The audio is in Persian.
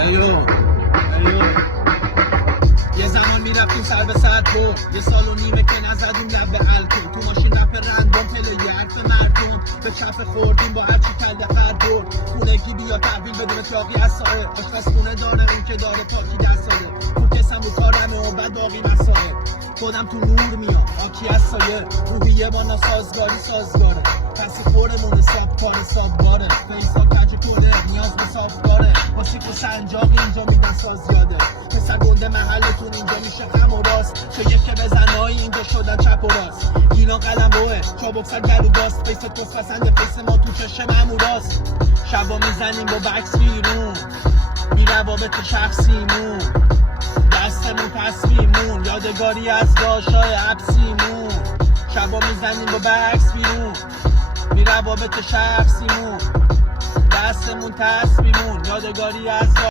ایو یه زمان میرفتیم سر به سر تو، یه سال و نیمه که نزدیم لب به الکل، تو ماشین رپ رندوم پله حرف مردم، به چپ خوردیم با هرچی کله خرد خونگی بیا تحویل بدون چاقی از سایه، عشق از خونه داره اون که داره پاکی دستاده، تو کسم رو کارمه و بعد باقی مسائل، خودم تو نور میام آکی از سایه، روحیه با ناسازگاری سازگاره، کسی خورمونه سب کار سابگاره، فیسا کج کنه نیاز به صافگاره، ماشیک و سنجاق اینجا میدن سازیاده، پسر گنده محلتون اینجا میشه غم و راست، چه یک بزنایی اینجا شدن چپ و راست، گیلان قلم روه چابک سر گلو باست، فیس توف پسند فیس ما تو چشم ماموراست، شبا میزنیم با بکس بیرون بی روابط شخصیمون، دستمون تصمیمون یادگاری از داشای عبسیمون، شبا میزنیم با بکس بیرون بی روابط شخصیمون، دستمون تصمیمون یادگاری از